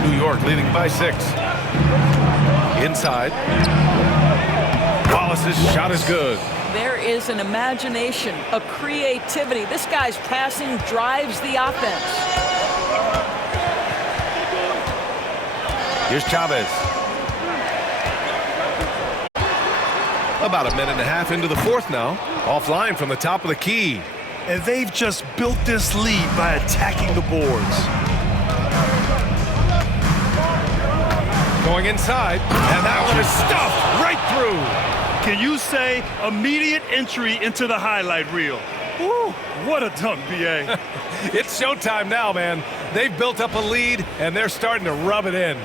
New York leading by 6. Inside. Wallace's shot is good. There is an imagination, a creativity. This guy's passing drives the offense. Here's Chavez. About a minute and a half into the fourth now. Offline from the top of the key. And they've just built this lead by attacking the boards. Going inside, and that one is stuffed right through. Can you say immediate entry into the highlight reel? Woo, what a dunk, BA. It's showtime now, man. They've built up a lead, and they're starting to rub it in.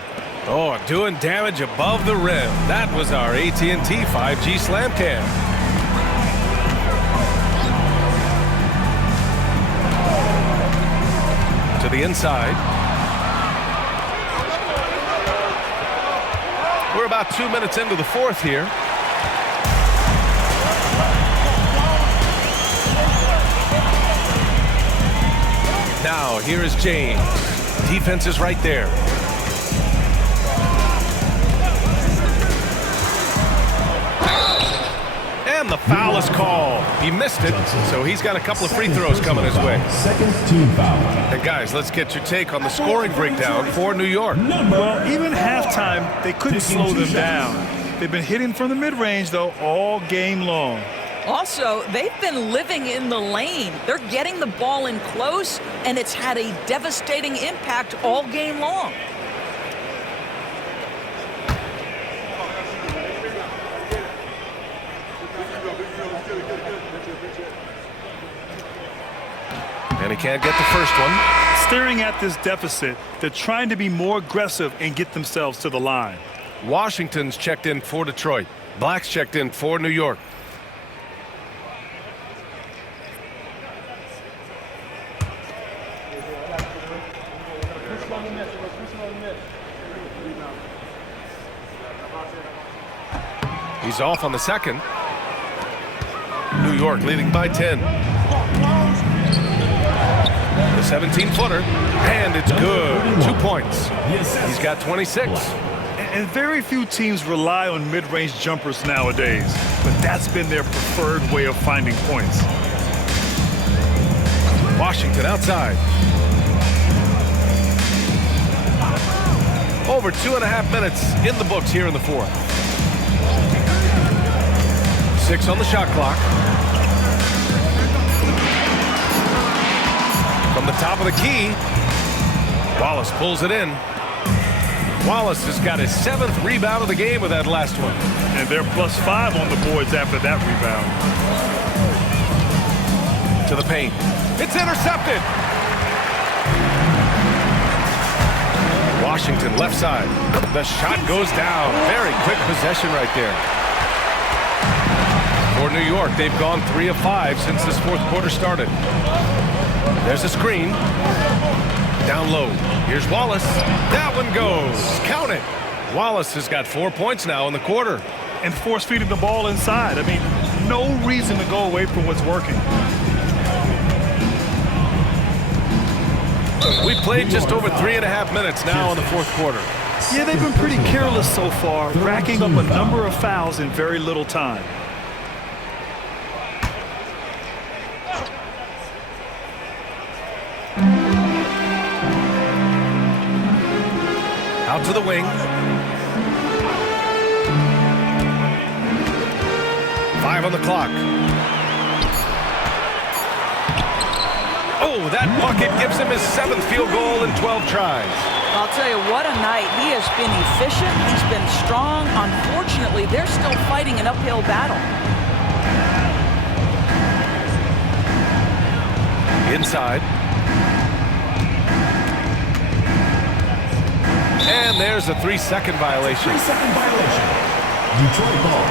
Oh, doing damage above the rim. That was our AT&T 5G Slam Cam. To the inside. We're about 2 minutes into the fourth here. Now, here is James. Defense is right there. And the foul is called. He missed it, so he's got a couple of free throws coming his way. Second team foul. And guys, let's get your take on the scoring breakdown for New York. Well, even halftime, they couldn't slow them down. They've been hitting from the mid-range, though, all game long. Also, they've been living in the lane. They're getting the ball in close, and it's had a devastating impact all game long. And he can't get the first one. Staring at this deficit, they're trying to be more aggressive and get themselves to the line. Washington's checked in for Detroit. Black's checked in for New York. He's off on the second. New York leading by 10. The 17-footer, and it's good. 2 points. He's got 26. And very few teams rely on mid-range jumpers nowadays, but that's been their preferred way of finding points. Washington outside. Over 2.5 minutes in the books here in the fourth. 6 on the shot clock. From the top of the key, Wallace pulls it in. Wallace has got his 7th rebound of the game with that last one. And they're +5 on the boards after that rebound. To the paint. It's intercepted. Washington left side. The shot goes down. Very quick possession right there. For New York, they've gone 3 of 5 since this fourth quarter started. There's a screen. Down low. Here's Wallace. That one goes. Count it. Wallace has got 4 points now in the quarter. And force feeding the ball inside. I mean, no reason to go away from what's working. We played just over 3.5 minutes now in the fourth quarter. Yeah, they've been pretty careless so far, racking up a number of fouls in very little time. Out to the wing. 5 on the clock. Oh, that bucket gives him his 7th field goal in 12 tries. I'll tell you, what a night. He has been efficient. He's been strong. Unfortunately, they're still fighting an uphill battle. Inside. And there's a 3-second violation. 3-second violation. Detroit ball.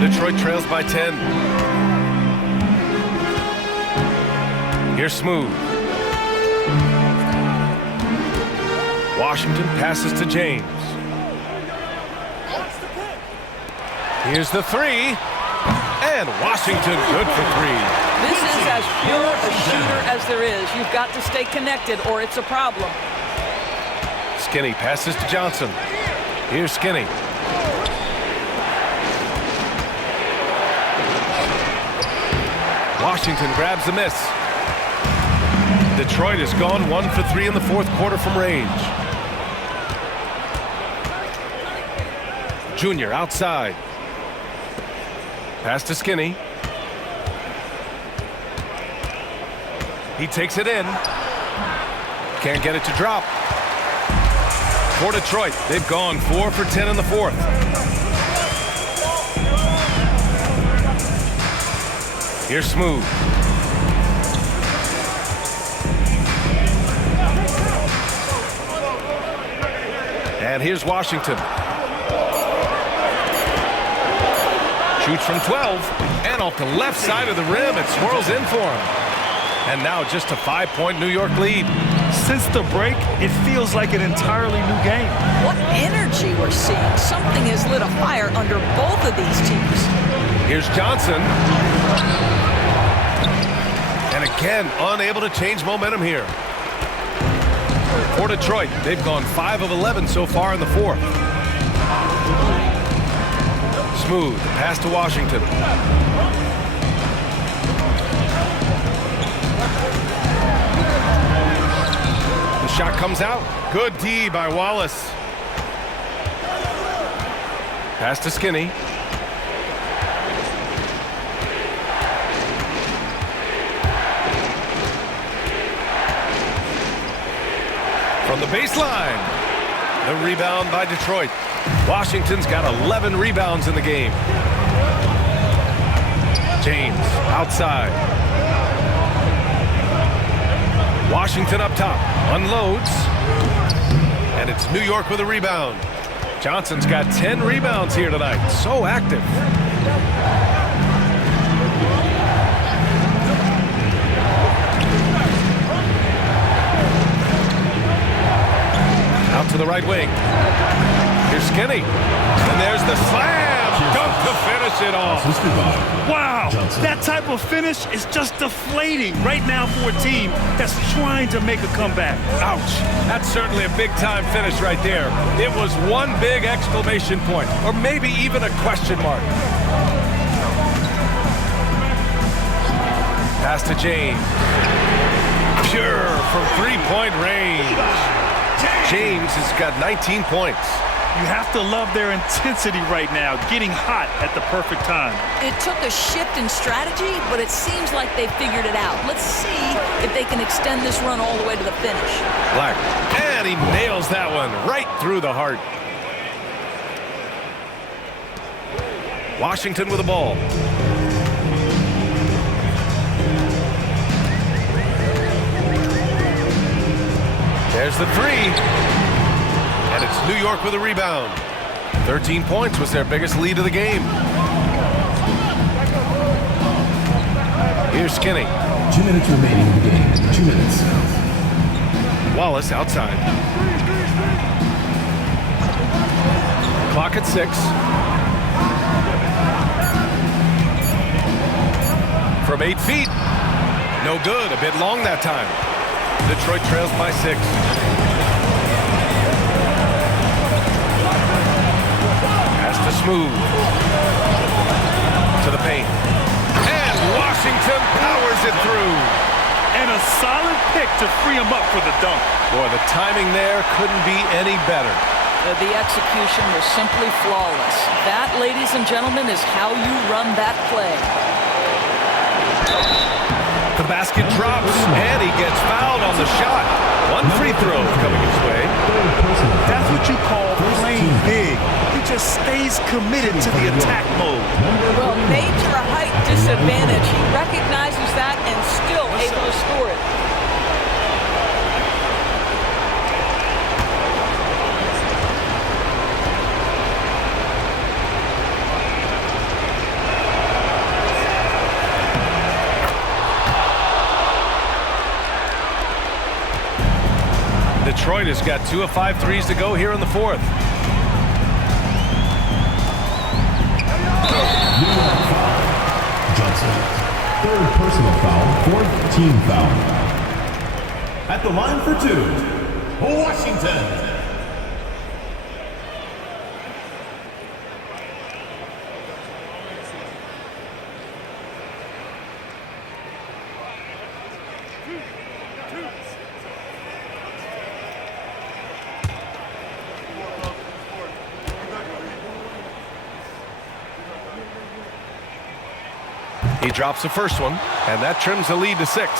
Detroit trails by 10. Here's Smooth. Washington passes to James. Here's the three. And Washington good for three. This is as pure a shooter as there is. You've got to stay connected or it's a problem. Skinny passes to Johnson. Here's Skinny. Washington grabs the miss. Detroit has gone 1 for 3 in the fourth quarter from range. Junior outside. Pass to Skinny. He takes it in. Can't get it to drop. For Detroit, they've gone 4 for 10 in the fourth. Here's Smooth. And here's Washington. Shoots from 12, and off the left side of the rim, it swirls in for him. And now just a 5-point New York lead. Since the break, it feels like an entirely new game. What energy we're seeing. Something has lit a fire under both of these teams. Here's Johnson. And again, unable to change momentum here. For Detroit, they've gone 5 of 11 so far in the fourth. Smooth, pass to Washington. The shot comes out. Good D by Wallace. Pass to Skinny. From the baseline. The rebound by Detroit. Washington's got 11 rebounds in the game. James outside. Washington up top. Unloads. And it's New York with a rebound. Johnson's got 10 rebounds here tonight. So active. Out to the right wing. Here's Skinny. And there's the slam. Dunk to finish it off. Wow, that type of finish is just deflating right now for a team that's trying to make a comeback. Ouch. That's certainly a big-time finish right there. It was one big exclamation point, or maybe even a question mark. Pass to James. Pure from three-point range. James has got 19 points. You have to love their intensity right now, getting hot at the perfect time. It took a shift in strategy, but it seems like they figured it out. Let's see if they can extend this run all the way to the finish. Black, and he nails that one right through the heart. Washington with the ball. There's the three. And it's New York with a rebound. 13 points was their biggest lead of the game. Here's Skinny. 2 minutes remaining in the game. 2 minutes. Wallace outside. Clock at 6. From 8 feet. No good. A bit long that time. Detroit trails by 6. To Smooth. To the paint. And Washington powers it through. And a solid pick to free him up for the dunk. Boy, the timing there couldn't be any better. The execution was simply flawless. That, ladies and gentlemen, is how you run that play. The basket drops, and he gets fouled on the shot. One free throw coming his way. That's what you call playing big. He just stays committed to the attack mode. Well, major height disadvantage. He recognizes that and still able to score it. Detroit has got 2 of 5 threes to go here in the fourth. New York foul. Johnson. Third personal foul, fourth team foul. At the line for 2, Washington. He drops the first one, and that trims the lead to 6.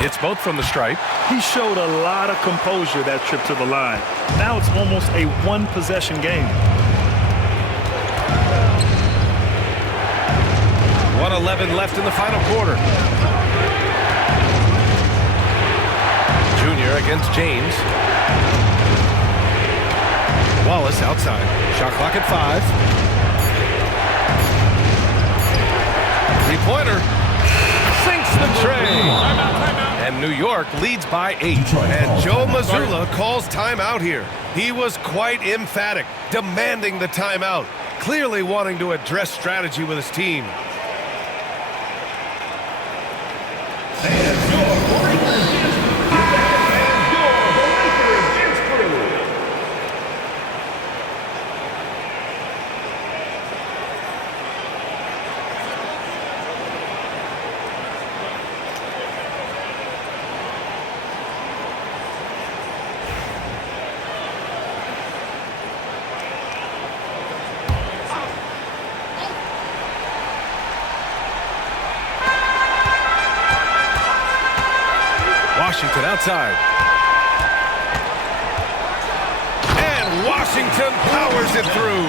It's both from the stripe. He showed a lot of composure that trip to the line. Now it's almost a one-possession game. 1:11 left in the final quarter. Junior against James. Wallace outside. Shot clock at 5. Three-pointer. Sinks the tray. And New York leads by 8. And Joe Mazzulla calls timeout here. He was quite emphatic, demanding the timeout, clearly wanting to address strategy with his team. Washington outside. And Washington powers it through.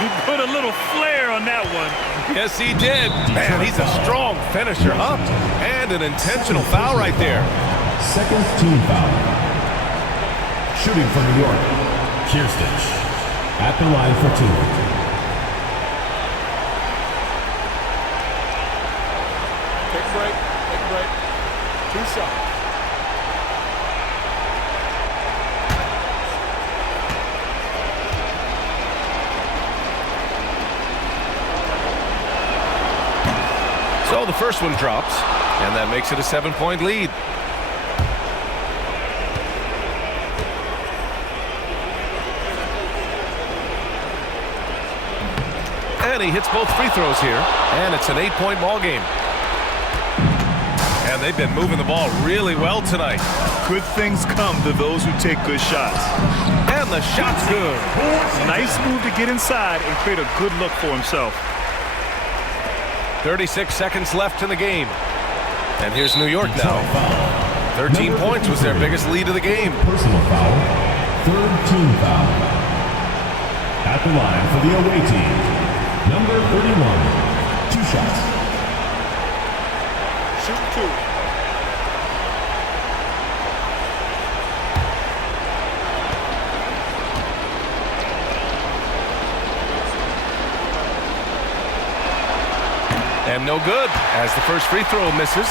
He put a little flair on that one. Yes, he did. Man, he's a strong finisher, huh? And an intentional foul right there. Second team foul. Shooting for New York, Kirstich. At the line for 2. Take a break. Take a break. 2 shots. So the first one drops, and that makes it a 7-point lead. And he hits both free throws here, and it's an 8-point ball game. And they've been moving the ball really well tonight. Good things come to those who take good shots. And the shot's good. Nice move to get inside and create a good look for himself. 36 seconds left in the game. And here's New York now. 13 points was their biggest lead of the game. Personal foul, third team foul. At the line for the away team, number 31, 2 shots. Shoot 2. And no good, as the first free throw misses.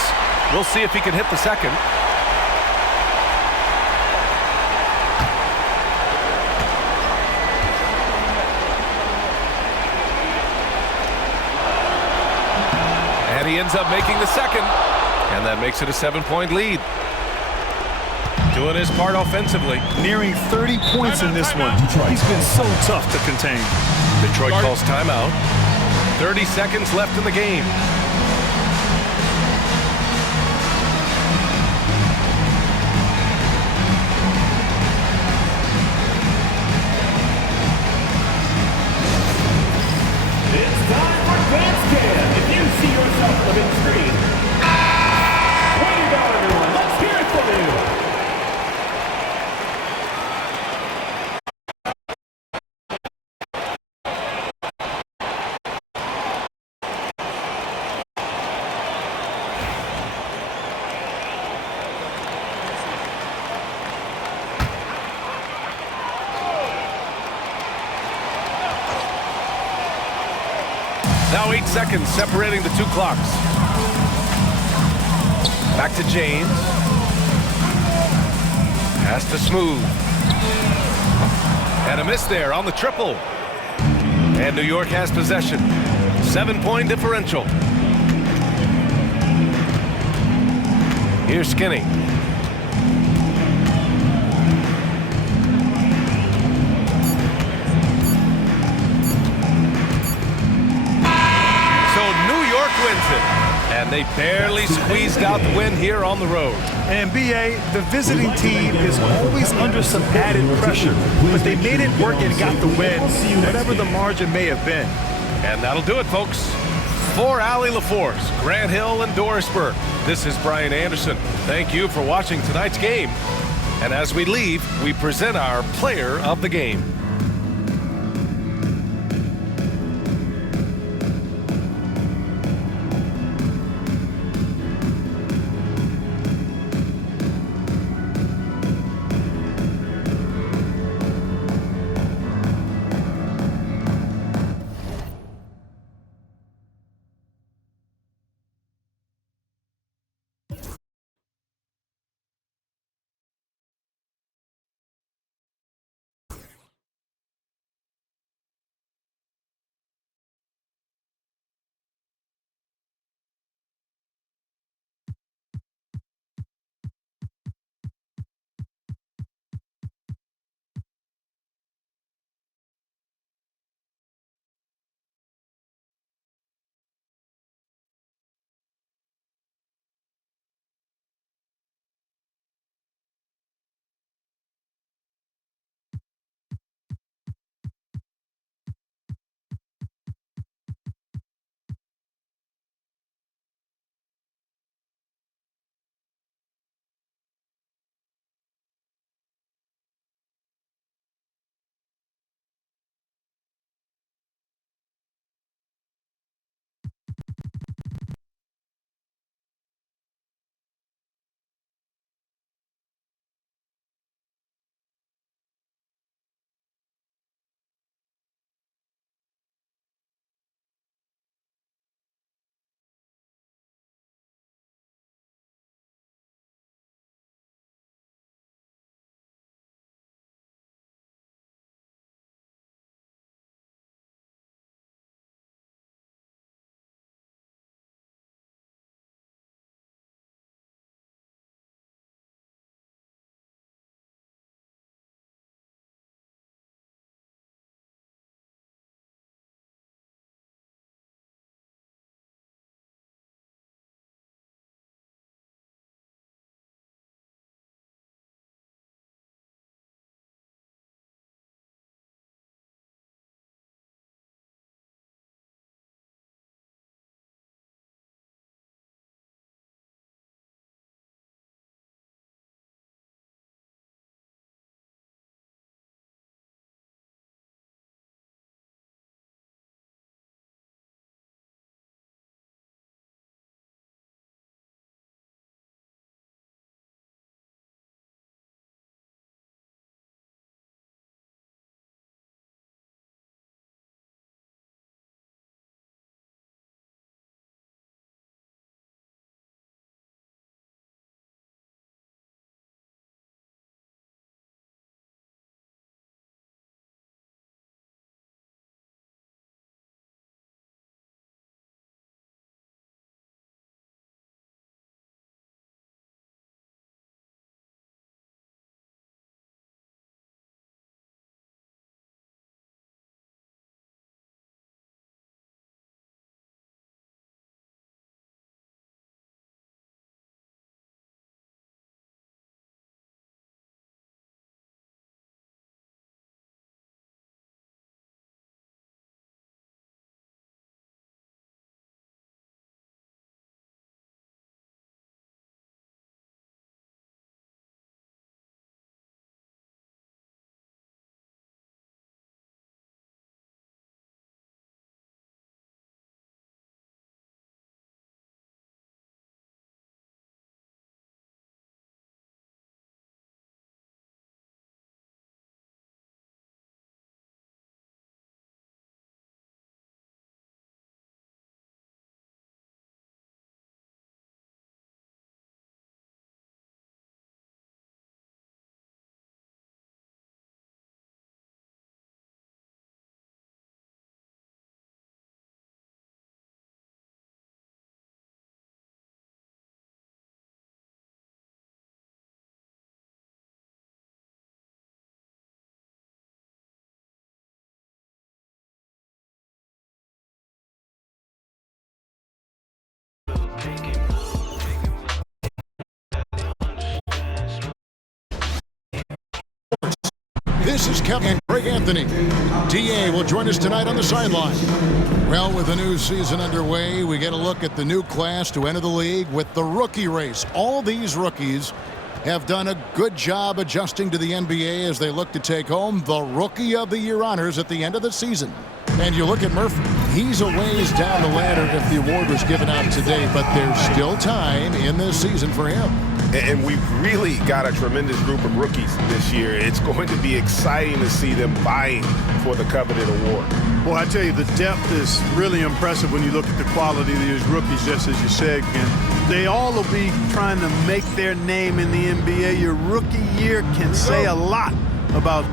We'll see if he can hit the second. And he ends up making the second. And that makes it a 7-point lead. Doing his part offensively. Nearing 30 points in this one. He's been so tough to contain. Detroit calls timeout. 30 seconds left in the game. It's time for Dance Cam. If you see yourself on the big screen, way to go, everyone. Let's hear it from you. Now 8 seconds separating the two clocks. Back to James. Pass to Smooth. And a miss there on the triple. And New York has possession. 7-point differential. Here's Skinny. So New York wins it. And they barely squeezed out the win here on the road. And BA, the visiting team is always under some added pressure, but they made it work and got the win, whatever the margin may have been. And that'll do it, folks. For Allie LaForce, Grant Hill, and Dorisburg, this is Brian Anderson. Thank you for watching tonight's game. And as we leave, we present our player of the game. This is Kevin and Greg Anthony. DA will join us tonight on the sideline. Well, with the new season underway, we get a look at the new class to enter the league with the rookie race. All these rookies have done a good job adjusting to the NBA as they look to take home the Rookie of the Year honors at the end of the season. And you look at Murphy. He's a ways down the ladder if the award was given out today, but there's still time in this season for him. And we've really got a tremendous group of rookies this year. It's going to be exciting to see them vying for the coveted award. Well, I tell you, the depth is really impressive when you look at the quality of these rookies, just as you said, Ken. They all will be trying to make their name in the NBA. Your rookie year can say a lot about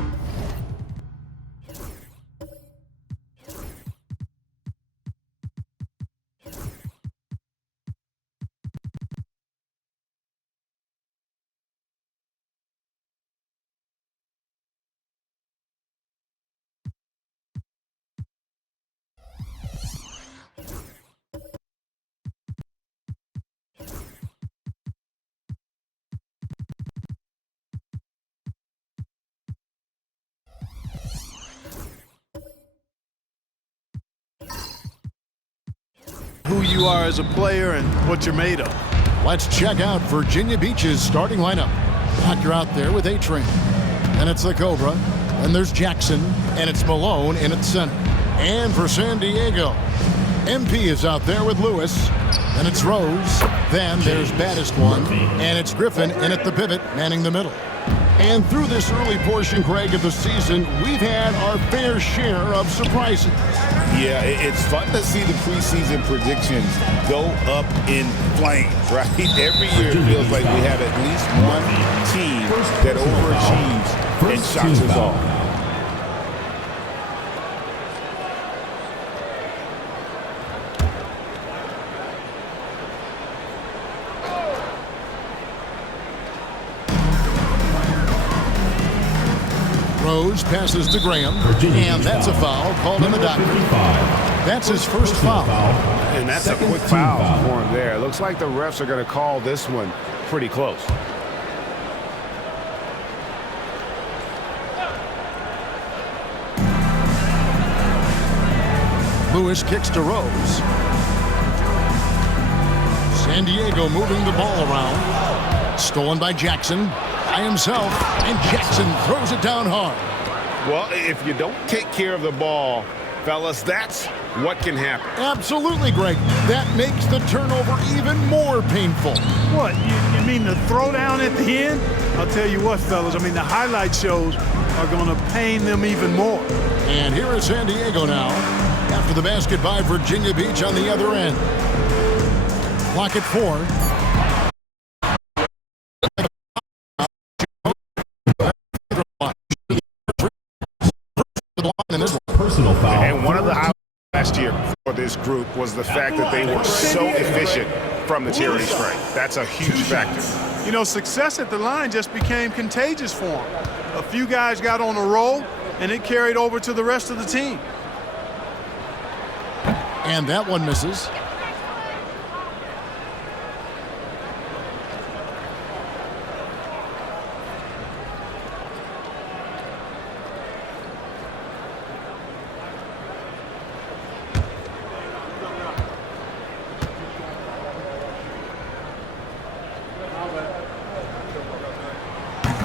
who you are as a player and what you're made of. Let's check out Virginia Beach's starting lineup. Doctor out there with A-Train. And it's the Cobra. And there's Jackson. And it's Malone in its center. And for San Diego, MP is out there with Lewis. And it's Rose. Then there's baddest one. And it's Griffin in at the pivot, manning the middle. And through this early portion, Greg, of the season, we've had our fair share of surprises. Yeah, it's fun to see the preseason predictions go up in flames, right? Every year it feels like we have at least one team that overachieves and shocks us all. Rose passes to Graham, and that's a foul called on the doctor. That's his first foul. And that's a quick foul for him there. Looks like the refs are going to call this one pretty close. Lewis kicks to Rose. San Diego moving the ball around. Stolen by Jackson. By himself, and Jackson throws it down hard. Well, if you don't take care of the ball, fellas, that's what can happen. Absolutely, Greg. That makes the turnover even more painful. What, you mean the throwdown at the end? I'll tell you what, fellas, I mean the highlight shows are going to pain them even more. And here is San Diego now, after the basket by Virginia Beach on the other end. Clock at 4. And one of the highlights last year for this group was the fact that they were so efficient from the charity stripe. That's a huge factor. You know, success at the line just became contagious for them. A few guys got on a roll, and it carried over to the rest of the team. And that one misses.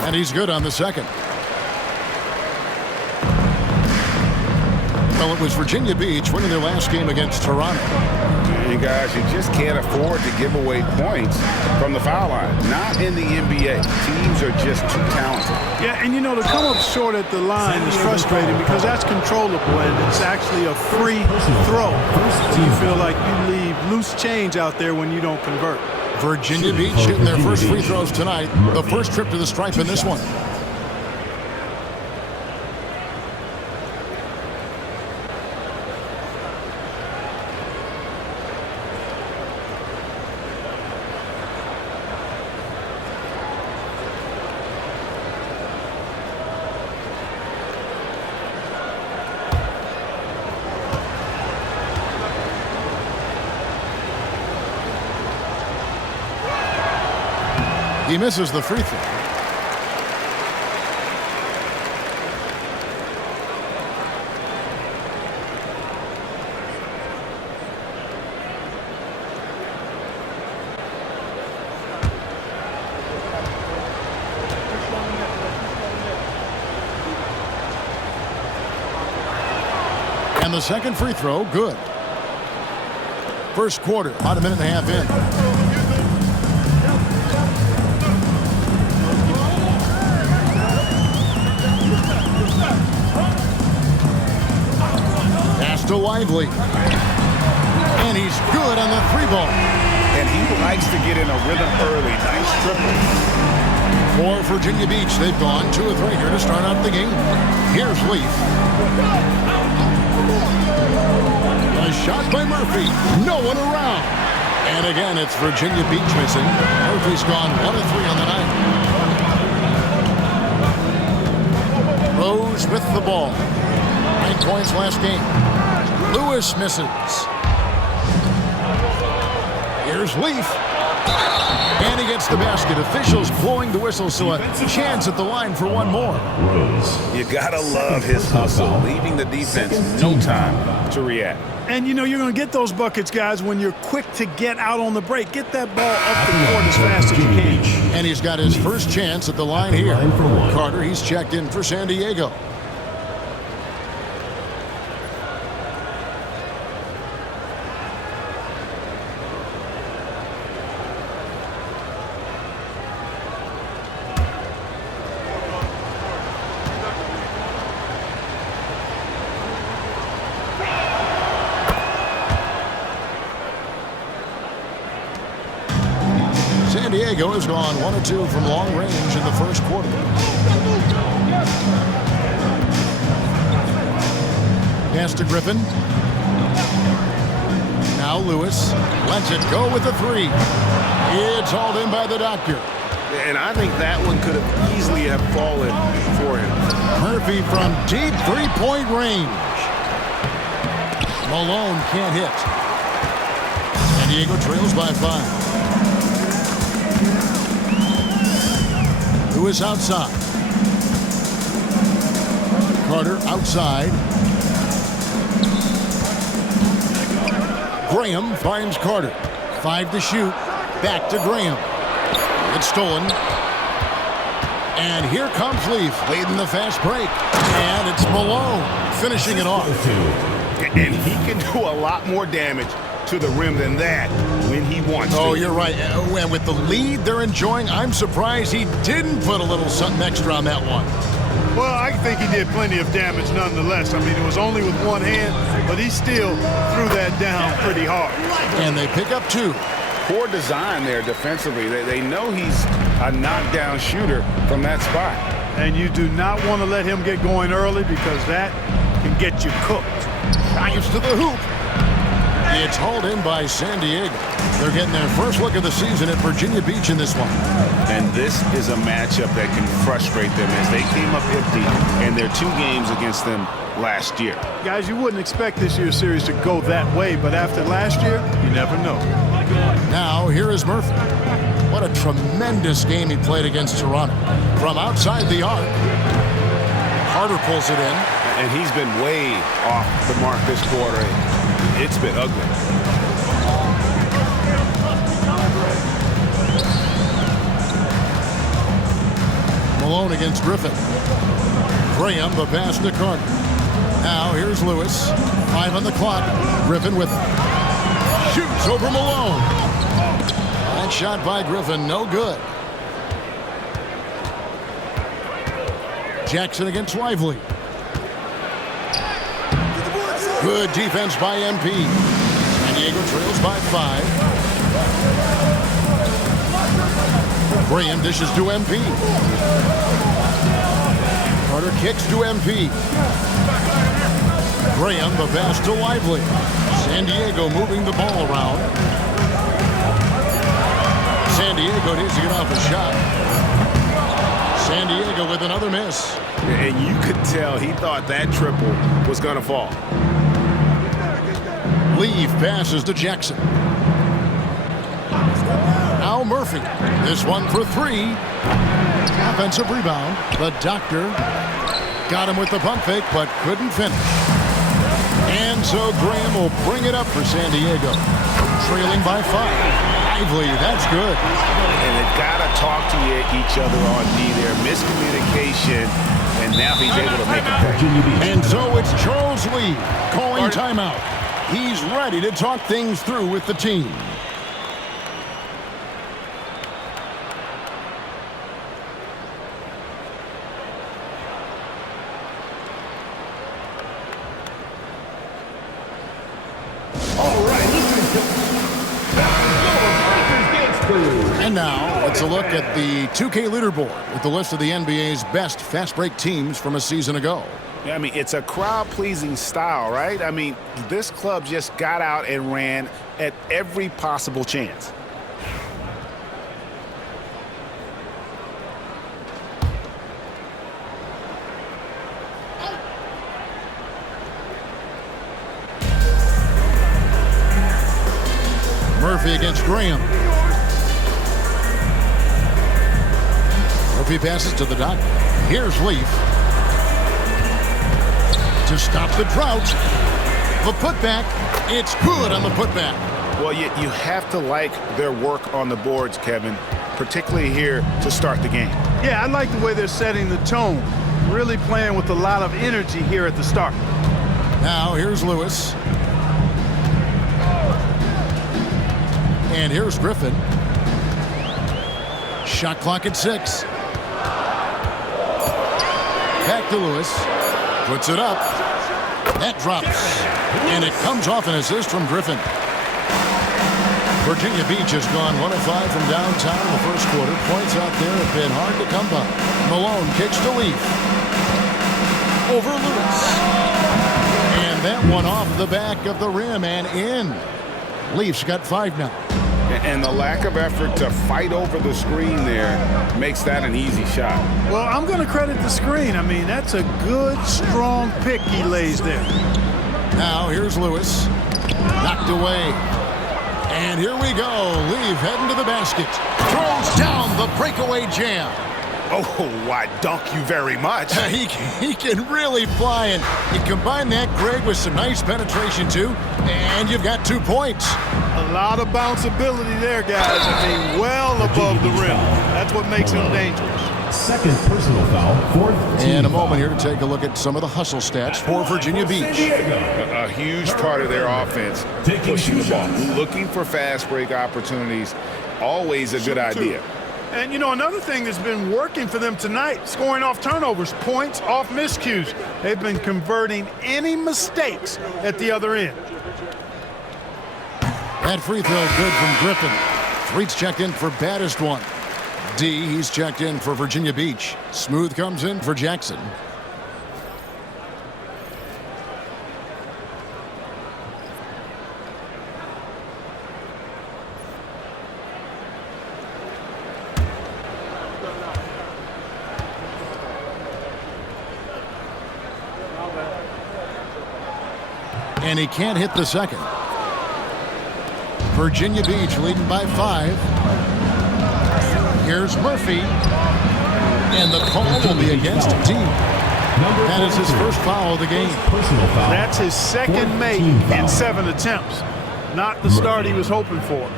And he's good on the second. Well, it was Virginia Beach winning their last game against Toronto. You guys, you just can't afford to give away points from the foul line. Not in the NBA. Teams are just too talented. Yeah, and you know, to come up short at the line is frustrating because that's controllable and it's actually a free throw. So you feel like you leave loose change out there when you don't convert. Virginia Beach hitting their first free throws tonight. The first trip to the stripe in this one. He misses the free throw. And the second free throw, good. First quarter, about a minute and a half in. Pass to Lively. And he's good on the three ball. And he likes to get in a rhythm early. Nice triple. For Virginia Beach, they've gone 2 of 3 here to start out the game. Here's Leaf. A shot by Murphy. No one around. And again, it's Virginia Beach missing. Murphy's gone 1 of 3 on the night. Rose with the ball. 9 points last game. Lewis misses. Here's Leaf. And he gets the basket. Officials blowing the whistle, so a chance at the line for one more. You gotta love his hustle, leaving the defense no time to react. And you know you're going to get those buckets, guys, when you're quick to get out on the break. Get that ball up the court as fast as you can. And he's got his first chance at the line here. Carter, he's checked in for San Diego. San Diego has gone 1 of 2 from long range in the first quarter. Pass to Griffin. Now Lewis lets it go with the 3. It's hauled in by the doctor. And I think that one could have easily have fallen for him. Murphy from deep 3-point range. Malone can't hit. San Diego trails by 5. Lewis outside. Carter outside. Graham finds Carter. 5 to shoot. Back to Graham. It's stolen. And here comes Leaf, leading the fast break. And it's Malone finishing it off. And he can do a lot more damage to the rim than that when he wants to. Oh, you're right. And with the lead they're enjoying, I'm surprised he didn't put a little something extra on that one. Well, I think he did plenty of damage nonetheless. I mean, it was only with one hand, but he still threw that down pretty hard. And they pick up 2. Poor design there defensively. They know he's a knockdown shooter from that spot. And you do not want to let him get going early because that can get you cooked. Drives to the hoop. It's hauled in by San Diego. They're getting their first look of the season at Virginia Beach in this one. And this is a matchup that can frustrate them as they came up empty in their 2 games against them last year. Guys, you wouldn't expect this year's series to go that way, but after last year, you never know. Now, here is Murphy. What a tremendous game he played against Toronto. From outside the arc, Carter pulls it in. And he's been way off the mark this quarter. It's been ugly. Malone against Griffin. Graham, the pass to Carter. Now here's Lewis. 5 on the clock. Griffin with it. Shoots over Malone. That shot by Griffin, no good. Jackson against Lively. Good defense by MP. San Diego trails by 5. Graham dishes to MP. Carter kicks to MP. Graham, the pass to Lively. San Diego moving the ball around. San Diego needs to get off a shot. San Diego with another miss. And you could tell he thought that triple was going to fall. Leaf passes to Jackson. Now Murphy. This one for 3. Offensive rebound. The doctor got him with the pump fake, but couldn't finish. And so Graham will bring it up for San Diego. Trailing by 5. Lively, that's good. And they've got to talk to each other on D there. Miscommunication, and now he's able to make a play. And so it's Charles Lee calling timeout. He's ready to talk things through with the team. And now, let's a look at the 2K leaderboard with the list of the NBA's best fast break teams from a season ago. I mean, it's a crowd-pleasing style, right? I mean, this club just got out and ran at every possible chance. Murphy against Graham. Murphy passes to the dot. Here's Leaf. To stop the drought. The putback. It's good on the putback. Well, you have to like their work on the boards, Kevin, particularly here to start the game. Yeah, I like the way they're setting the tone. Really playing with a lot of energy here at the start. Now here's Lewis. And here's Griffin. Shot clock at 6. Back to Lewis. Puts it up. That drops. And it comes off an assist from Griffin. Virginia Beach has gone 1 of 5 from downtown in the first quarter. Points out there have been hard to come by. Malone kicks to Leaf. Over Lewis. And that one off the back of the rim and in. Leafs got 5 now. And the lack of effort to fight over the screen there makes that an easy shot. Well, I'm going to credit the screen. I mean, that's a good, strong pick he lays there. Now here's Lewis. Knocked away. And here we go. Leaf heading to the basket. Throws down the breakaway jam. Oh, I dunk you very much. He can really fly, and you combine that, Greg, with some nice penetration, too, and you've got 2 points. A lot of bounceability there, guys. I mean, well above the rim. That's what makes him dangerous. Second personal foul, 4th team And a moment foul. here to take a look at some of the hustle stats for Virginia Beach. A huge part of their offense, pushing the ball, looking for fast break opportunities, always a good idea. And, you know, another thing that's been working for them tonight, scoring off turnovers, points off miscues. They've been converting any mistakes at the other end. That free throw good from Griffin. Threet's checked in for baddest one. D, he's checked in for Virginia Beach. Smooth comes in for Jackson. And he can't hit the second. Virginia Beach leading by 5. Here's Murphy. And the call will be against the team. That is his first foul of the game. Personal foul. That's his second make in 7 attempts. Not the start he was hoping for.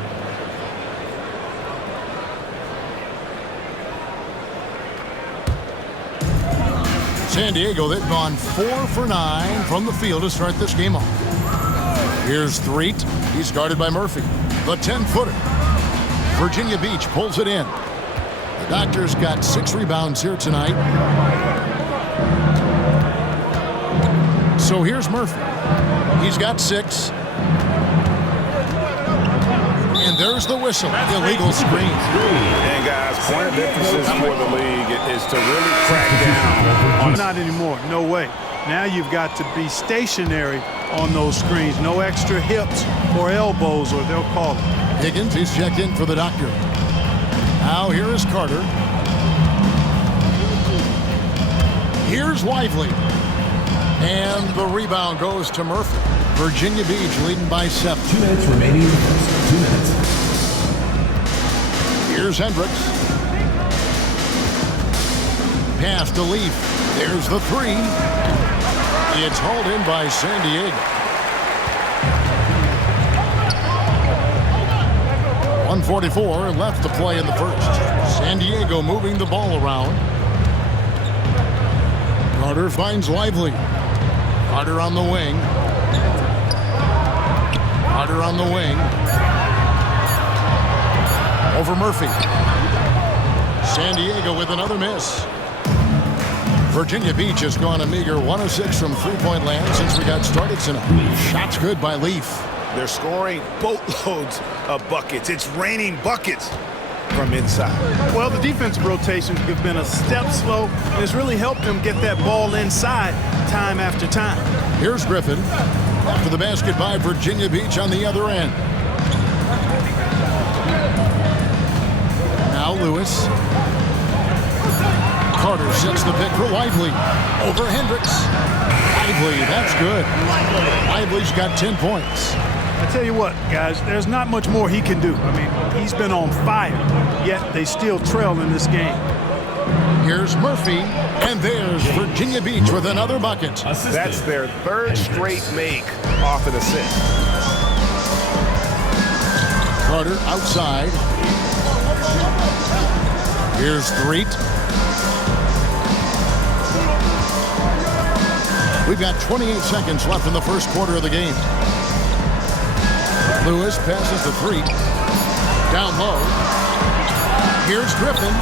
San Diego, they've gone 4 for 9 from the field to start this game off. Here's Threet. He's guarded by Murphy. The 10-footer. Virginia Beach pulls it in. The Doctors got 6 rebounds here tonight. So here's Murphy. He's got 6. And there's the whistle. Illegal screen. And guys, point of emphasis for the league is to really crack down on. Not anymore. No way. Now you've got to be stationary on those screens. No extra hips or elbows, or they'll call it. Higgins, he's checked in for the Doctor. Now here is Carter. Here's Lively. And the rebound goes to Murphy. Virginia Beach leading by 7. 2 minutes remaining in the first. 2 minutes. Here's Hendricks. Pass to Leaf. There's the 3. It's hauled in by San Diego. 1:44 left to play in the first. San Diego moving the ball around. Carter finds Lively. Carter on the wing. Carter on the wing. Over Murphy. San Diego with another miss. Virginia Beach has gone a meager 1 of 6 from three-point land since we got started tonight. Shots good by Leaf. They're scoring boatloads of buckets. It's raining buckets from inside. Well, the defensive rotations have been a step slow, and it's really helped them get that ball inside time after time. Here's Griffin. After the basket by Virginia Beach on the other end. Now Lewis. Carter sets the pick for Lively. Over Hendricks. Lively, that's good. Lively's got 10 points. I tell you what, guys, there's not much more he can do. I mean, he's been on fire, yet they still trail in this game. Here's Murphy, and there's Virginia Beach with another bucket. That's their third straight make off an assist. Carter outside. Here's Threet. We've got 28 seconds left in the first quarter of the game. Lewis passes to Threet. Down low. Here's Griffin.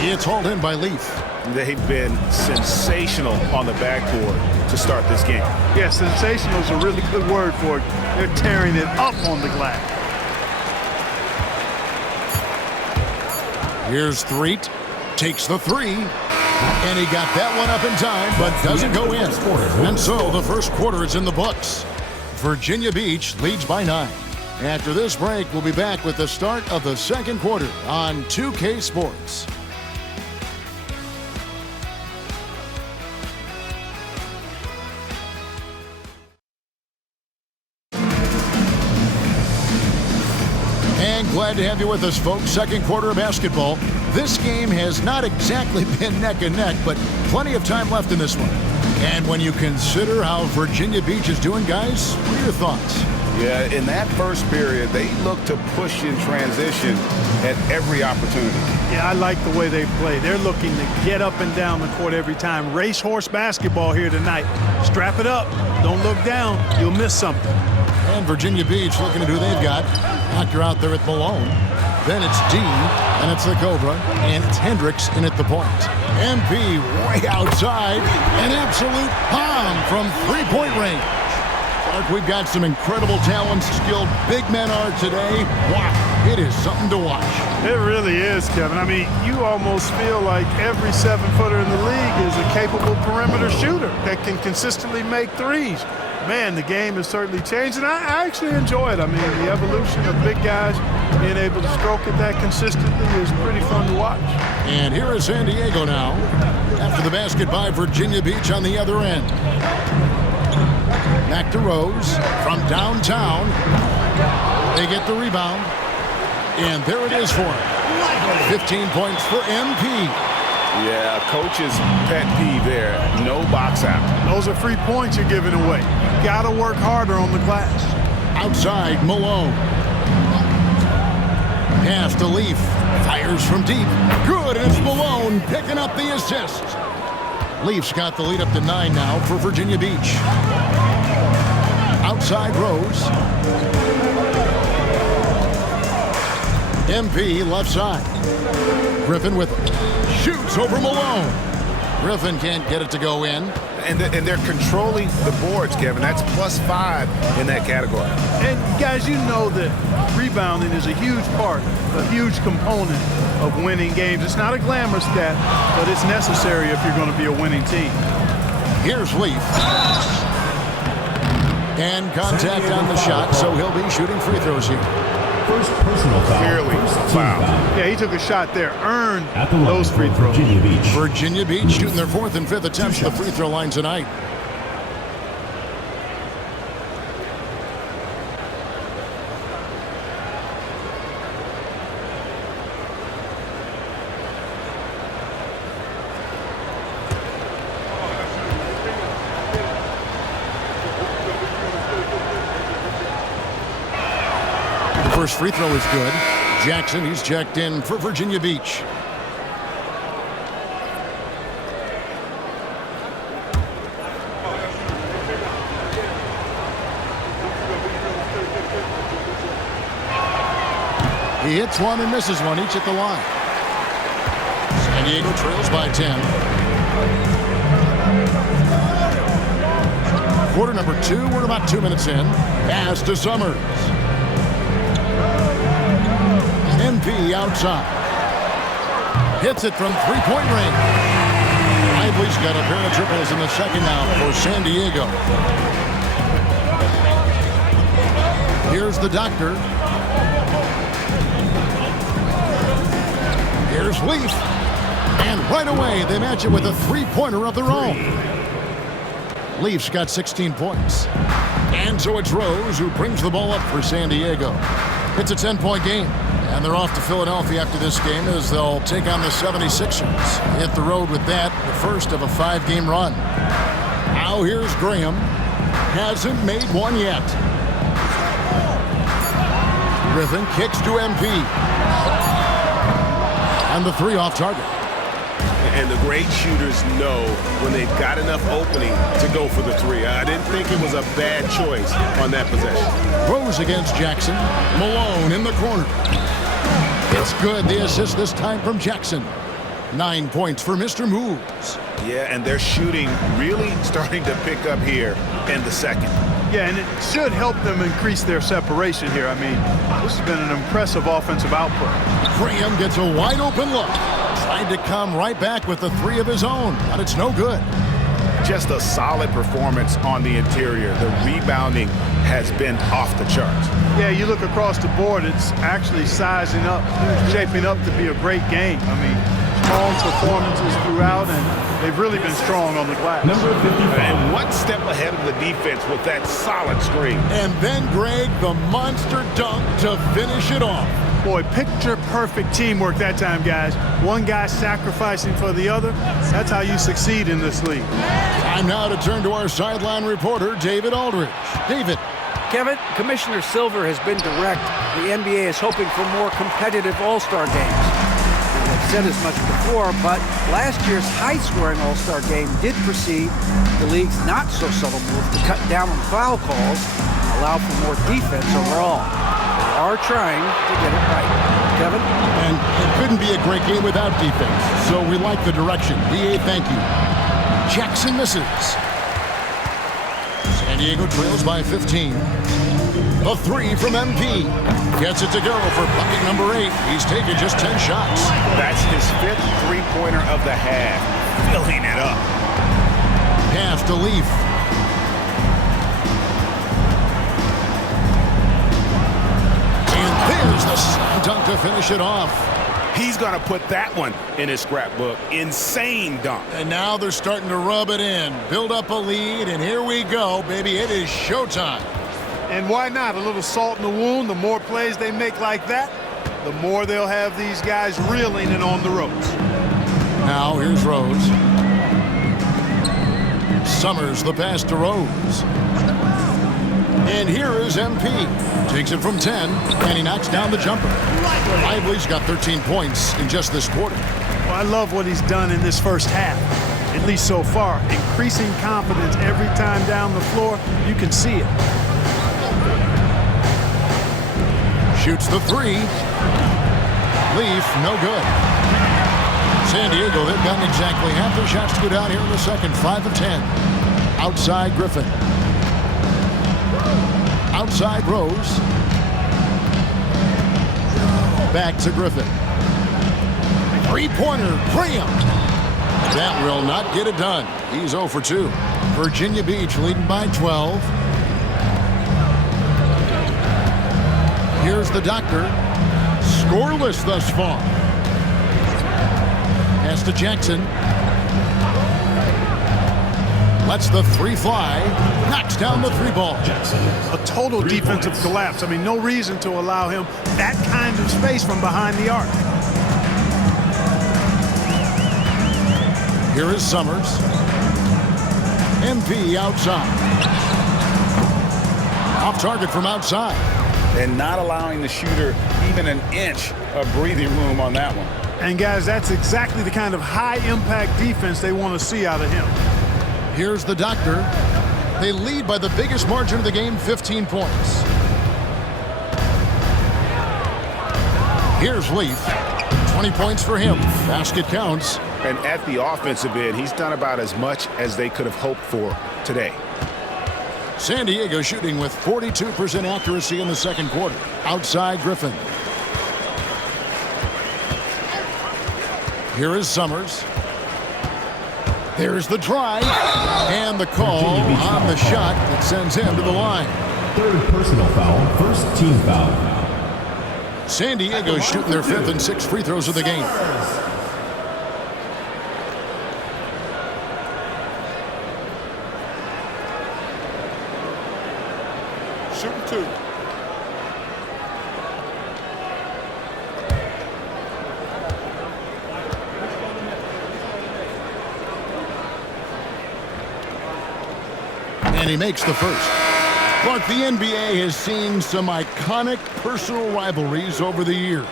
It's hauled in by Leaf. They've been sensational on the backboard to start this game. Yeah, sensational is a really good word for it. They're tearing it up on the glass. Here's Threet. Takes the three. And he got that one up in time, but doesn't go in. And so the first quarter is in the books. Virginia Beach leads by 9. After this break, we'll be back with the start of the second quarter on 2K Sports. And glad to have you with us, folks. Second quarter of basketball. This game has not exactly been neck and neck, but plenty of time left in this one. And when you consider how Virginia Beach is doing, guys, what are your thoughts? Yeah, in that first period, they look to push in transition at every opportunity. Yeah, I like the way they play. They're looking to get up and down the court every time. Racehorse basketball here tonight. Strap it up. Don't look down. You'll miss something. And Virginia Beach looking at who they've got. Doctor out there at Malone. Then it's D, and it's the Cobra, and it's Hendricks in at the point. MP way outside. An absolute bomb from three-point range. Clark, we've got some incredible talent, skilled big men are today. Wow, it is something to watch. It really is, Kevin. I mean, you almost feel like every 7-footer in the league is a capable perimeter shooter that can consistently make threes. Man, the game has certainly changed, and I actually enjoy it. I mean, the evolution of big guys being able to stroke it that consistently is pretty fun to watch. And here is San Diego now. After the basket by Virginia Beach on the other end. Back to Rose from downtown. They get the rebound. And there it is for him. 15 points for MP. Yeah, coach's pet peeve there. No box out. Those are free points you're giving away. You got to work harder on the glass. Outside, Malone. Pass to Leaf. Fires from deep. Good, and it's Malone picking up the assist. Leaf's got the lead up to 9 now for Virginia Beach. Outside Rose. MP left side. Griffin with it. Shoots over Malone. Griffin can't get it to go in. And they're controlling the boards, Kevin. That's +5 in that category. And guys, you know that rebounding is a huge part, a huge component of winning games. It's not a glamour stat, but it's necessary if you're going to be a winning team. Here's Leaf. And contact on the shot, so he'll be shooting free throws here. First personal foul. Clearly foul. Yeah, he took a shot there, earned those free throws. Virginia Beach. Virginia Beach shooting their 4th and 5th attempts at the free throw line tonight. First free throw is good. Jackson, he's checked in for Virginia Beach. He hits one and misses one, each at the line. San Diego trails by 10. Quarter number 2, we're about 2 minutes in. Pass to Summers. MP outside. Hits it from three-point range. Lively's got a pair of triples in the second now for San Diego. Here's the doctor. Here's Leaf. And right away, they match it with a three-pointer of their own. Leaf's got 16 points. And so it's Rose who brings the ball up for San Diego. It's a 10-point game. And they're off to Philadelphia after this game as they'll take on the 76ers. Hit the road with that, the first of a 5-game run. Now here's Graham. Hasn't made one yet. Griffin kicks to MP. And the three off target. And the great shooters know when they've got enough opening to go for the three. I didn't think it was a bad choice on that possession. Rose against Jackson. Malone in the corner. It's good. The assist this time from Jackson. 9 points for Mr. Moves. Yeah, and their shooting really starting to pick up here in the second. Yeah, and it should help them increase their separation here. I mean, this has been an impressive offensive output. Graham gets a wide open look. Tried to come right back with the three of his own, but it's no good. Just a solid performance on the interior. The rebounding has been off the charts. Yeah, you look across the board, it's actually sizing up, shaping up to be a great game. I mean, strong performances throughout, and they've really been strong on the glass. Number 55. And one step ahead of the defense with that solid screen. And then Greg, the monster dunk to finish it off. Boy, picture-perfect teamwork that time, guys. One guy sacrificing for the other. That's how you succeed in this league. Time now to turn to our sideline reporter, David Aldridge. David. Kevin, Commissioner Silver has been direct. The NBA is hoping for more competitive All-Star games. I've said as much before, but last year's high-scoring All-Star game did precede the league's not-so-subtle move to cut down on foul calls and allow for more defense overall. They are trying to get it right. Kevin? And it couldn't be a great game without defense, so we like the direction. DA, thank you. Jackson misses. San Diego trails by 15. A three from MP. Gets it to go for bucket number 8. He's taken just 10 shots. That's his 5th three-pointer of the half. Filling it up. Pass to Leaf. And there's the slam dunk to finish it off. He's going to put that one in his scrapbook. Insane dunk. And now they're starting to rub it in. Build up a lead, and here we go, baby. It is showtime. And why not? A little salt in the wound. The more plays they make like that, the more they'll have these guys reeling and on the ropes. Now here's Rose. Summers the pass to Rose. And here is MP. Takes it from 10, and he knocks down the jumper. Lively's got 13 points in just this quarter. Well, I love what he's done in this first half, at least so far. Increasing confidence every time down the floor. You can see it. Shoots the three. Leaf, no good. San Diego, they've gotten exactly half their shots to go down here in the second. 5 of 10. Outside Griffin. Outside Rose. Back to Griffin. Three-pointer, Graham. That will not get it done. He's 0 for 2. Virginia Beach leading by 12. Here's the doctor. Scoreless thus far. Pass to Jackson. Lets the three fly. Knocks down the three ball. A total defensive collapse. I mean, no reason to allow him that kind of space from behind the arc. Here is Summers. MP outside. Off target from outside. and not allowing the shooter even an inch of breathing room on that one. And guys, that's exactly the kind of high-impact defense they want to see out of him. Here's the doctor. They lead by the biggest margin of the game, 15 points. Here's Leaf. 20 points for him. Basket counts. And at the offensive end, he's done about as much as they could have hoped for today. San Diego shooting with 42% accuracy in the second quarter. Outside Griffin. Here is Summers. There's the drive. And the call on the shot that sends him to the line. Third personal foul, first team foul. San Diego shooting their 5th and 6th free throws of the game. Shooting 2. And he makes the first. Clark, the NBA has seen some iconic personal rivalries over the years.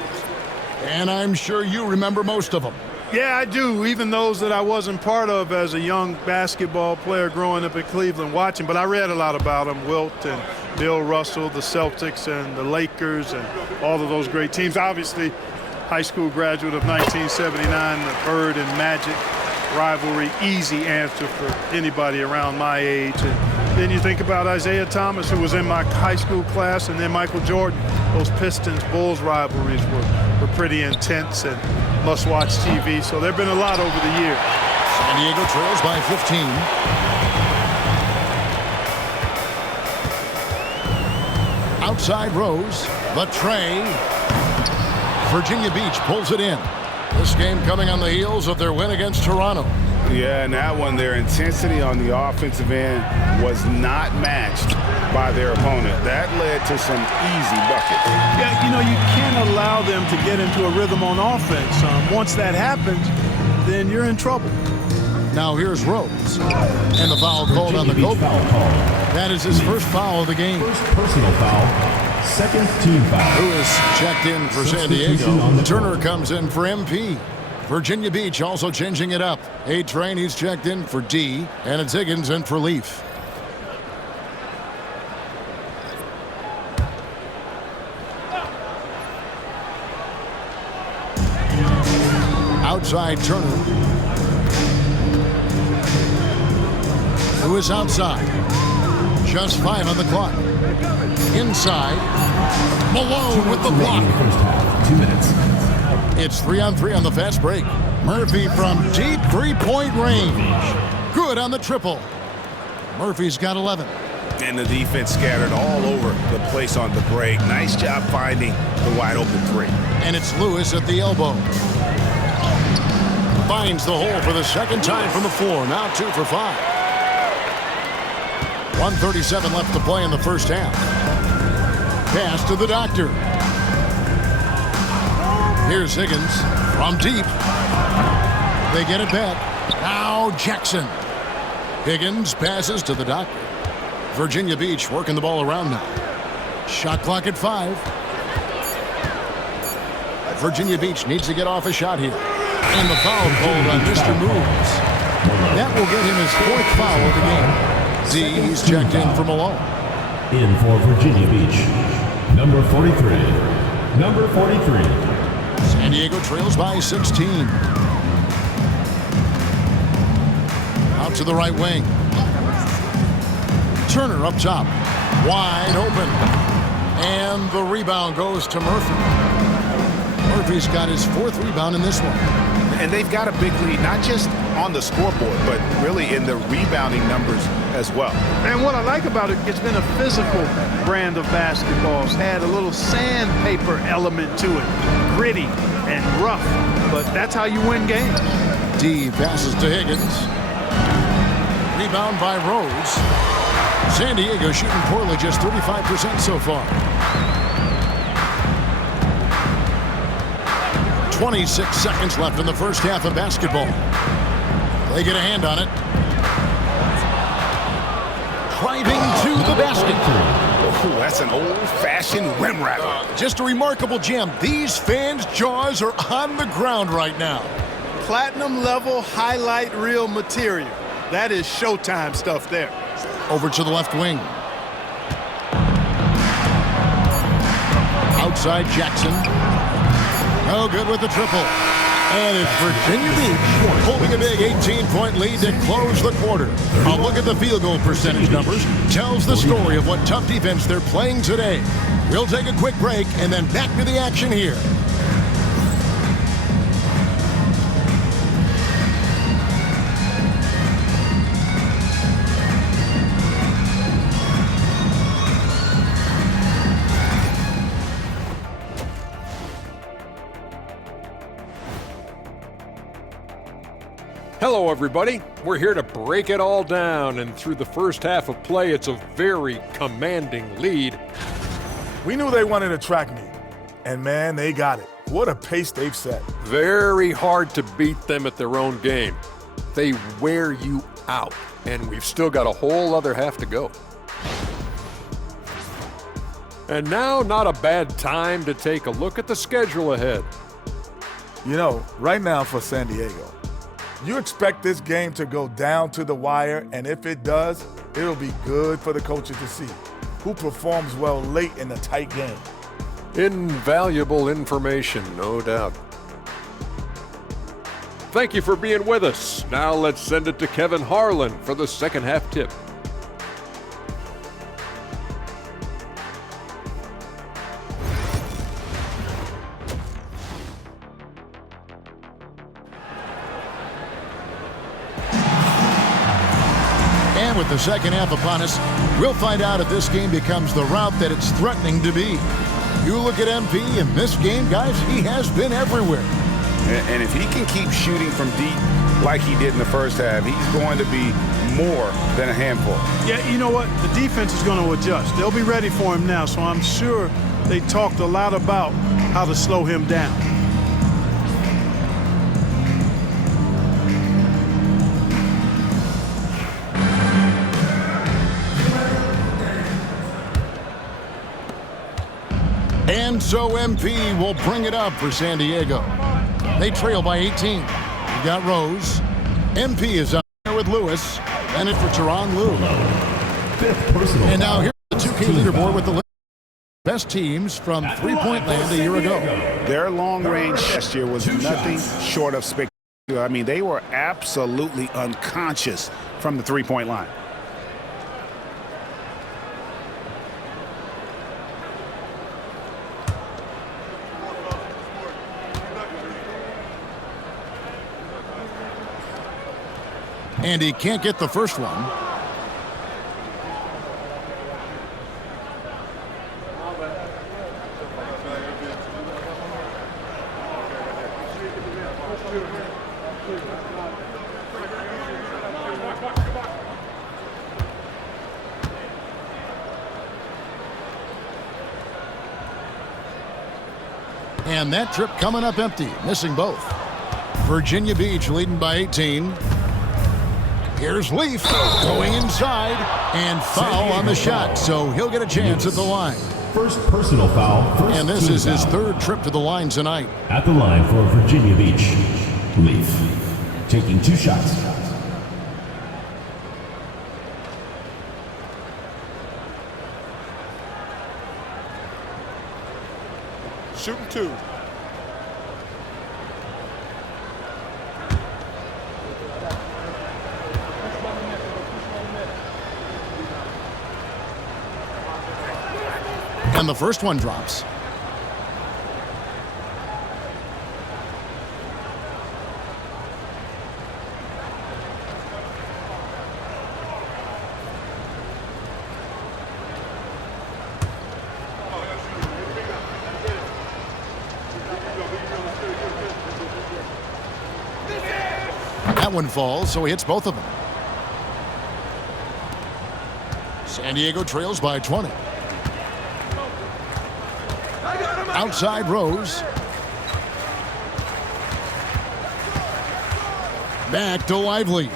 And I'm sure you remember most of them. Yeah, I do, even those that I wasn't part of as a young basketball player growing up in Cleveland watching. But I read a lot about them, Wilt and Bill Russell, the Celtics and the Lakers and all of those great teams. Obviously, high school graduate of 1979, the Bird and Magic rivalry, easy answer for anybody around my age. And then you think about Isaiah Thomas, who was in my high school class, and then Michael Jordan. Those Pistons-Bulls rivalries were pretty intense and must-watch TV. So there have been a lot over the years. San Diego trails by 15. Outside Rose, the tray. Virginia Beach pulls it in. This game coming on the heels of their win against Toronto. Yeah, and that one, their intensity on the offensive end was not matched by their opponent. That led to some easy buckets. Yeah, you know, you can't allow them to get into a rhythm on offense. Once that happens, then you're in trouble. Now here's Rose. And the foul called on the goalkeeper. That is his first foul of the game. First personal foul, second team foul. Who is checked in for San Diego. Turner comes in for MP. Virginia Beach also changing it up. A-Train, he's checked in for D. And it's Higgins in for Leaf. Outside Turner. Who is outside? Just 5 on the clock. Inside. Malone with the block. First half, 2 minutes. It's 3-on-3 on the fast break. Murphy from deep three-point range. Good on the triple. Murphy's got 11. And the defense scattered all over the place on the break. Nice job finding the wide open three. And it's Lewis at the elbow. Finds the hole for the second time from the floor. Now 2 for 5. 1:37 left to play in the first half. Pass to the doctor. Here's Higgins from deep. They get it back. Now Jackson. Higgins passes to the doctor. Virginia Beach working the ball around now. Shot clock at 5. Virginia Beach needs to get off a shot here. And the foul called on Mr. Moves. That will get him his 4th foul of the game. D, he's checked in for Malone. In for Virginia Beach, number 43. Number 43. San Diego trails by 16. Out to the right wing. Turner up top. Wide open. And the rebound goes to Murphy. Murphy's got his 4th rebound in this one. And they've got a big lead, not just on the scoreboard, but really in the rebounding numbers as well. And what I like about it, it's been a physical brand of basketball. It's had a little sandpaper element to it. Gritty and rough, but that's how you win games. D passes to Higgins. Rebound by Rose. San Diego shooting poorly, just 35% so far. 26 seconds left in the first half of basketball. They get a hand on it. Driving to the basket. Ooh, that's an old-fashioned rim wrapper. Just a remarkable jam. These fans' jaws are on the ground right now. Platinum level highlight reel material. That is Showtime stuff there. Over to the left wing. Outside Jackson. No good with the triple. And it's Virginia Beach holding a big 18-point lead to close the quarter. A look at the field goal percentage numbers tells the story of what tough defense they're playing today. We'll take a quick break and then back to the action here. Hello, everybody. We're here to break it all down, and through the first half of play, it's a very commanding lead. We knew they wanted a track meet, and man, they got it. What a pace they've set. Very hard to beat them at their own game. They wear you out, and we've still got a whole other half to go. And now, not a bad time to take a look at the schedule ahead. You know, right now for San Diego, you expect this game to go down to the wire, and if it does, it'll be good for the coaches to see who performs well late in a tight game. Invaluable information, no doubt. Thank you for being with us. Now let's send it to Kevin Harlan for the second half tip. With the second half upon us, we'll find out if this game becomes the route that it's threatening to be. You look at MP in this game, guys, he has been everywhere. And if he can keep shooting from deep like he did in the first half, he's going to be more than a handful. Yeah, you know what? The defense is going to adjust. They'll be ready for him now, so I'm sure they talked a lot about how to slow him down. And so MP will bring it up for San Diego. They trail by 18. We've got Rose. MP is up there with Lewis. And it's for Teron Lue. And now here's the 2K leaderboard with the best teams from three-point land a year ago. Their long range last year was nothing short of spectacular. I mean, they were absolutely unconscious from the three-point line. And he can't get the first one. And that trip coming up empty, missing both. Virginia Beach leading by 18. Here's Leaf going inside and foul on the shot, so he'll get a chance at the line. First personal foul. And this is his third trip to the line tonight. At the line for Virginia Beach, Leaf taking 2 shots. Shooting 2. And the first one drops. That one falls, so he hits both of them. San Diego trails by 20. Outside Rose. Back to Lively.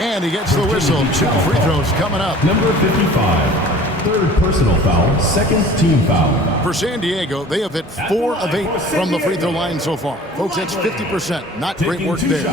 And he gets the whistle. 2 free throws coming up. Number 55, third personal foul, second team foul. For San Diego, they have hit 4 of 8 from the free throw line so far. Folks, that's 50%. Not great work there.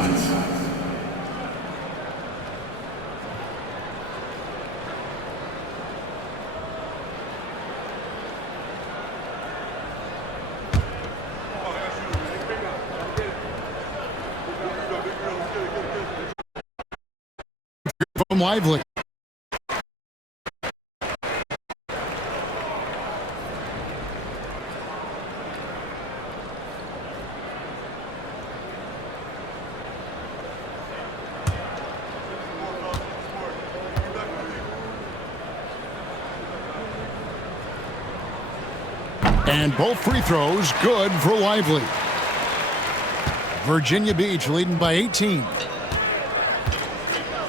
From Lively. And both free throws good for Lively. Virginia Beach leading by 18.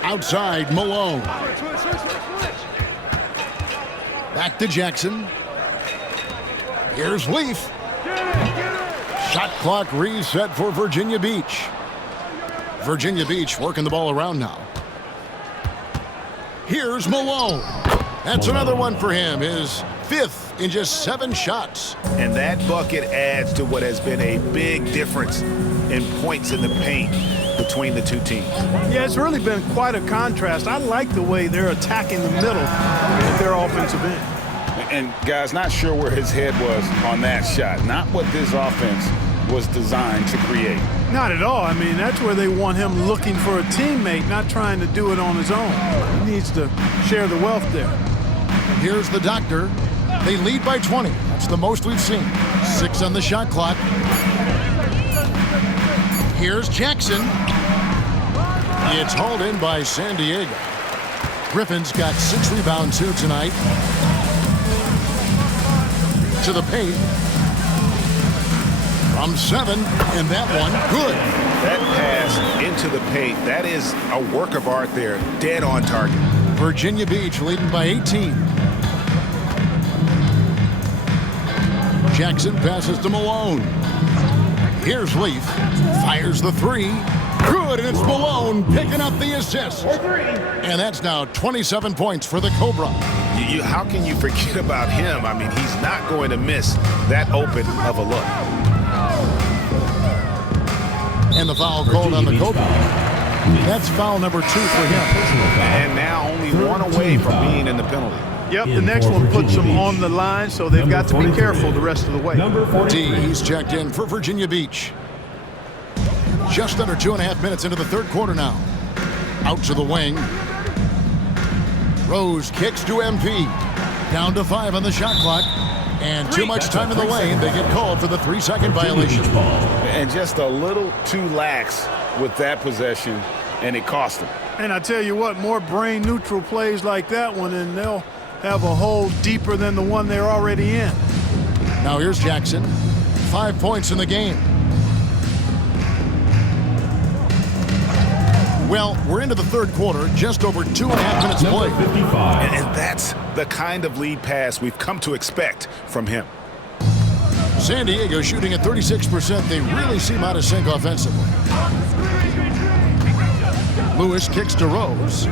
Outside, Malone. Back to Jackson. Here's Leaf. Shot clock reset for Virginia Beach. Virginia Beach working the ball around now. Here's Malone. That's another one for him. His 5th in just 7 shots. And that bucket adds to what has been a big difference in points in the paint between the two teams. Yeah, it's really been quite a contrast. I like the way they're attacking the middle of their offensive end. And guys, not sure where his head was on that shot. Not what this offense was designed to create. Not at all. I mean, that's where they want him looking for a teammate, not trying to do it on his own. He needs to share the wealth there. And here's the doctor. They lead by 20. That's the most we've seen. 6 on the shot clock. Here's Jackson. It's hauled in by San Diego. Griffin's got 6 rebounds here tonight. To the paint. From 7, and that one good. That pass into the paint, that is a work of art there. Dead on target. Virginia Beach leading by 18. Jackson passes to Malone. Here's Leaf. Fires the 3. Good, and it's Malone picking up the assist. And that's now 27 points for the Cobra. How can you forget about him? I mean, he's not going to miss that open of a look. And the foul called on the Cobra. That's foul number 2 for him. And now only 1 away from being in the penalty. Yep, the next one puts them on the line, so they've got to be careful the rest of the way. D, he's checked in for Virginia Beach. Just under 2.5 minutes into the third quarter now. Out to the wing. Rose kicks to MP. Down to 5 on the shot clock. And too much time in the lane. They get called for the 3-second violation. And just a little too lax with that possession, and it cost them. And I tell you what, more brain-neutral plays like that one, and they'll have a hole deeper than the one they're already in. Now here's Jackson. 5 points in the game. Well, we're into the third quarter, just over 2.5 minutes played. And that's the kind of lead pass we've come to expect from him. San Diego shooting at 36%. They really seem out of sync offensively. Lewis kicks to Rose.